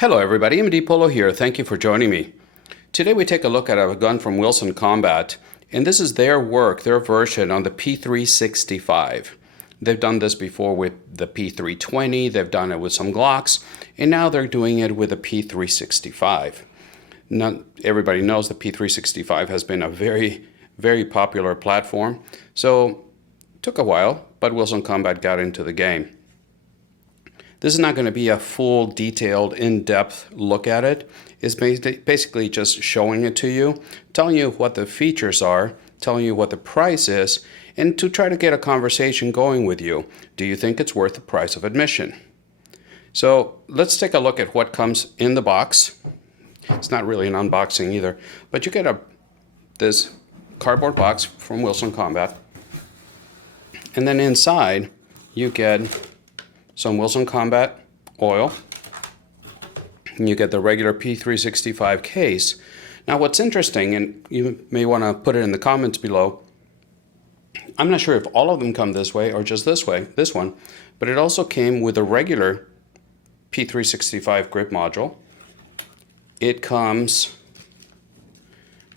Hello everybody, MD Polo here. Thank you for joining me. Today we take a look at a gun from Wilson Combat, and this is their work, their version on the P365. They've done this before with the P320, they've done it with some Glocks, and now they're doing it with the P365. Not everybody knows the P365 has been a very popular platform, so it took a while, but Wilson Combat got into the game. This is not going to be a full, detailed, in-depth look at it. It's basically just showing it to you, telling you what the features are, telling you what the price is, and to try to get a conversation going with you. Do you think it's worth the price of admission? So let's take a look at what comes in the box. It's not really an unboxing either, but you get this cardboard box from Wilson Combat, and then inside you get some Wilson Combat oil, and you get the regular P365 case. Now what's interesting, and you may want to put it in the comments below, I'm not sure if all of them come this way or just this one, but it also came with a regular P365 grip module. It comes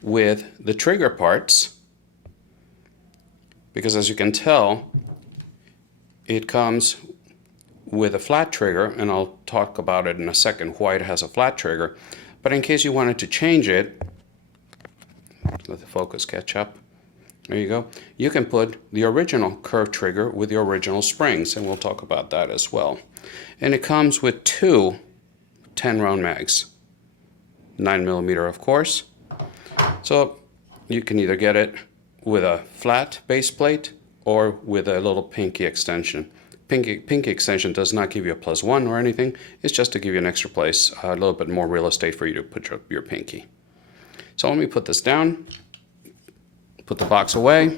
with the trigger parts, because as you can tell, it comes with a flat trigger, and I'll talk about it in a second why it has a flat trigger. But in case you wanted to change it, let the focus catch up. There you go. You can put the original curved trigger with the original springs, and we'll talk about that as well. And it comes with two 10-round mags, 9mm of course. So you can either get it with a flat base plate or with a little pinky extension. Pinky extension does not give you a +1 or anything. It's just to give you an extra place, a little bit more real estate for you to put your pinky. So let me put this down, put the box away,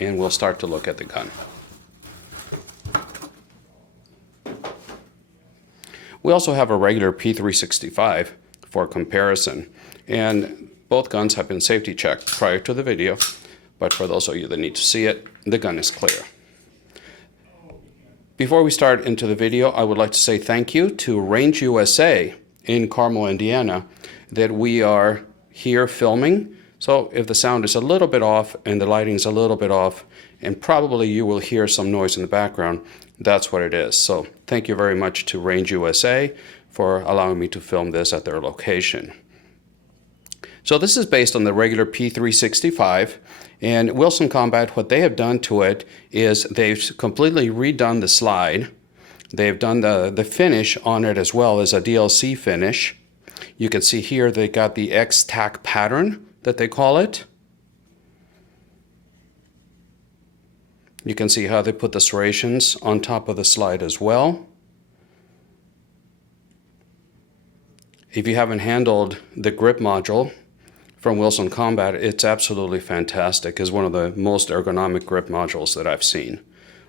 and we'll start to look at the gun. We also have a regular P365 for comparison, and both guns have been safety checked prior to the video, but for those of you that need to see it, the gun is clear. Before we start into the video, I would like to say thank you to Range USA in Carmel, Indiana, that we are here filming. So if the sound is a little bit off and the lighting is a little bit off, and probably you will hear some noise in the background, that's what it is. So thank you very much to Range USA for allowing me to film this at their location. So this is based on the regular P365, and Wilson Combat, what they have done to it is they've completely redone the slide. They've done the finish on it as well as a DLC finish. You can see here they got the X-Tack pattern that they call it. You can see how they put the serrations on top of the slide as well. If you haven't handled the grip module from Wilson Combat, it's absolutely fantastic. It's one of the most ergonomic grip modules that I've seen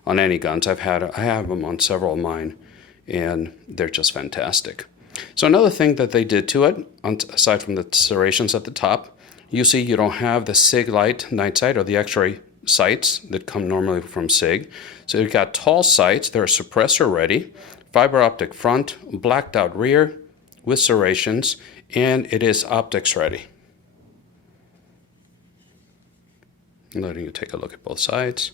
on any guns. I have them on several of mine, and they're just fantastic. So another thing that they did to it, aside from the serrations at the top, you see you don't have the Sig light night sight or the X-ray sights that come normally from Sig. So you've got tall sights, they're suppressor ready, fiber optic front, blacked out rear with serrations, and it is optics ready. I'm letting you take a look at both sides.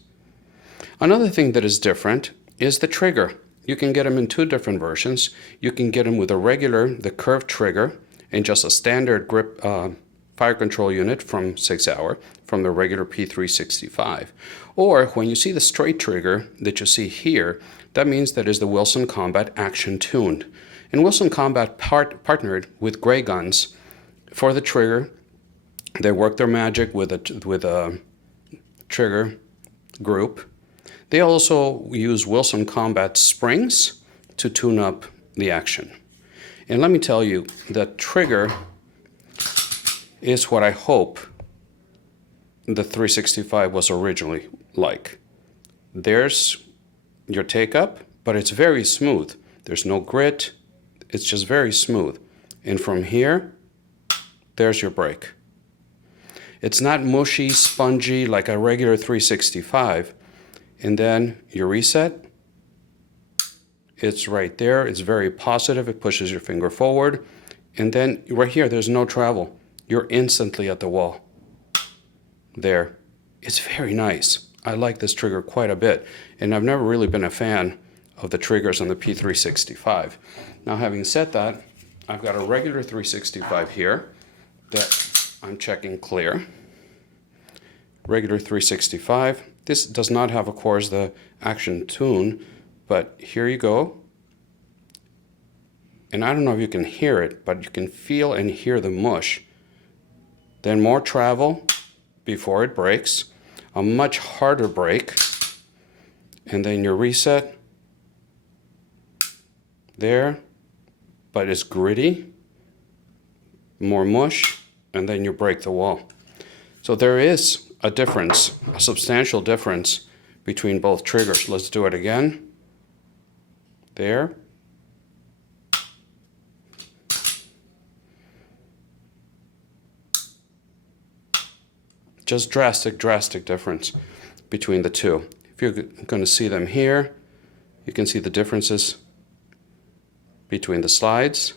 Another thing that is different is the trigger. You can get them in two different versions. You can get them with a regular, the curved trigger, and just a standard grip fire control unit from Sig Sauer, from the regular P365. Or when you see the straight trigger that you see here, that means that is the Wilson Combat Action Tuned. And Wilson Combat partnered with Gray Guns for the trigger. They worked their magic with a trigger group. They also use Wilson Combat springs to tune up the action. And let me tell you, the trigger is what I hope the 365 was originally like. There's your take up, but it's very smooth. There's no grit, it's just very smooth. And from here, there's your break. It's not mushy, spongy like a regular 365. And then you reset, It's right there. It's very positive. It pushes your finger forward. And then right here, there's no travel. You're instantly at the wall. There. It's very nice. I like this trigger quite a bit. And I've never really been a fan of the triggers on the P365. Now, having said that, I've got a regular 365 here that I'm checking clear. Regular 365. This does not have, of course, the action tune, but here you go. And I don't know if you can hear it, but you can feel and hear the mush. Then more travel before it breaks, a much harder break, and then your reset there, but it's gritty, more mush, and then you break the wall. So there is a difference, a substantial difference between both triggers. Let's do it again. There. Just drastic difference between the two. If you're going to see them here, you can see the differences between the slides.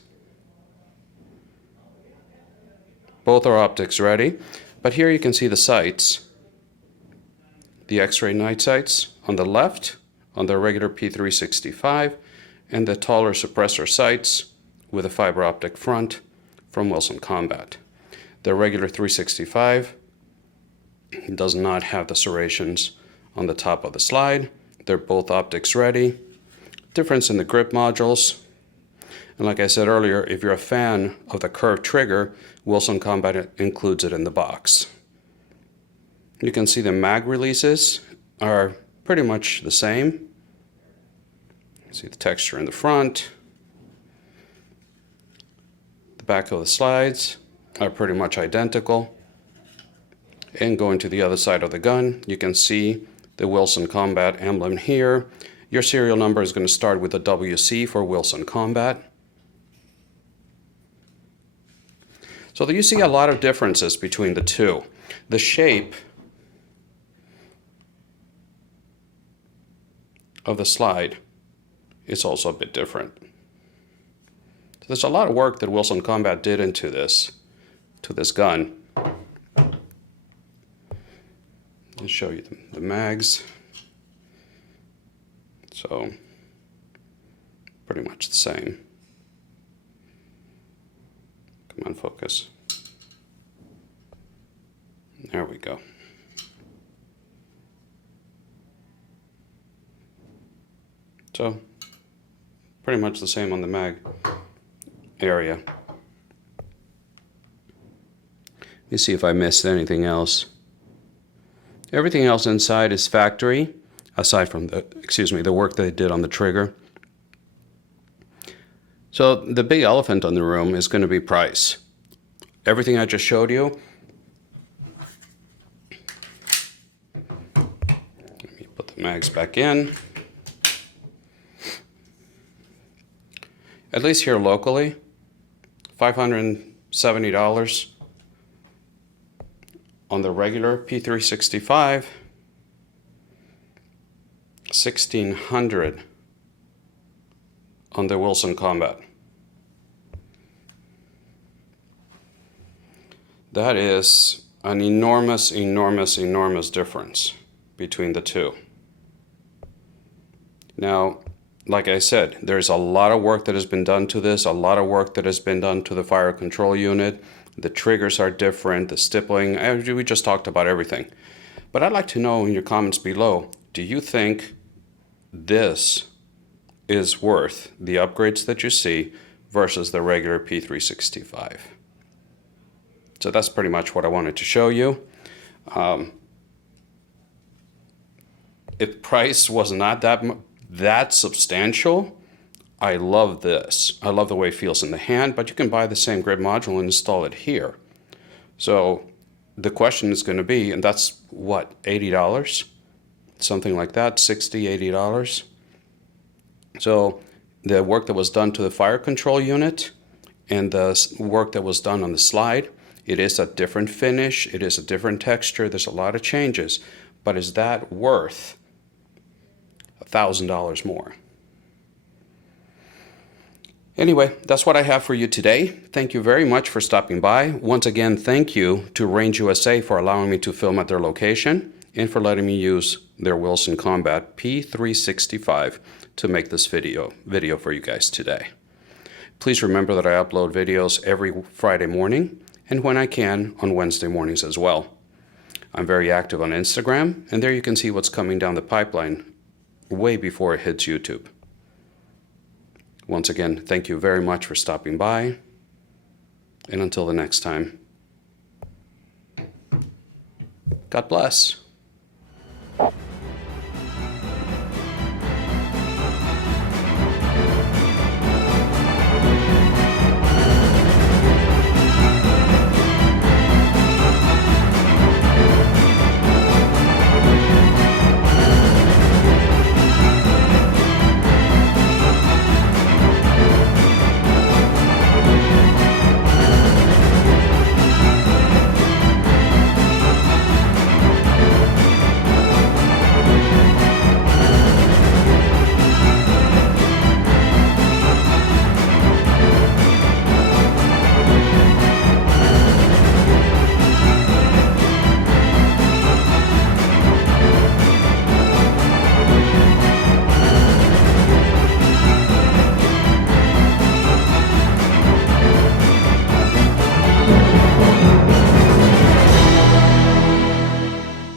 Both are optics ready, but here you can see the sights. The X-ray night sights on the left on the regular P365, and the taller suppressor sights with a fiber optic front from Wilson Combat. The regular 365 does not have the serrations on the top of the slide. They're both optics ready. Difference in the grip modules. And like I said earlier, if you're a fan of the curved trigger, Wilson Combat includes it in the box. You can see the mag releases are pretty much the same. See the texture in the front. The back of the slides are pretty much identical. And going to the other side of the gun, you can see the Wilson Combat emblem here. Your serial number is going to start with a WC for Wilson Combat. So you see a lot of differences between the two. The shape of the slide is also a bit different. So there's a lot of work that Wilson Combat did into this, to this gun. I'll show you the mags. So pretty much the same. Come on, focus. There we go. So pretty much the same on the mag area. Let me see if I missed anything else. Everything else inside is factory, aside from the work they did on the trigger. So the big elephant in the room is going to be price. Everything I just showed you, let me put the mags back in. At least here locally, $570 on the regular P365, $1,600 on the Wilson Combat. That is an enormous difference between the two. Now, like I said, there's a lot of work that has been done to this, a lot of work that has been done to the fire control unit. The triggers are different, the stippling, we just talked about everything. But I'd like to know in your comments below, do you think this is worth the upgrades that you see versus the regular P365? So that's pretty much what I wanted to show you. If price was not that substantial, I love this. I love the way it feels in the hand, but you can buy the same grid module and install it here. So the question is going to be, and that's what, $80? Something like that, $60, $80. So the work that was done to the fire control unit and the work that was done on the slide, it is a different finish, it is a different texture, there's a lot of changes, but is that worth $1,000 more? Anyway, that's what I have for you today. Thank you very much for stopping by. Once again, thank you to Range USA for allowing me to film at their location and for letting me use their Wilson Combat P365 to make this video for you guys today. Please remember that I upload videos every Friday morning and when I can on Wednesday mornings as well. I'm very active on Instagram, and there you can see what's coming down the pipeline way before it hits YouTube. Once again, thank you very much for stopping by, and until the next time, God bless.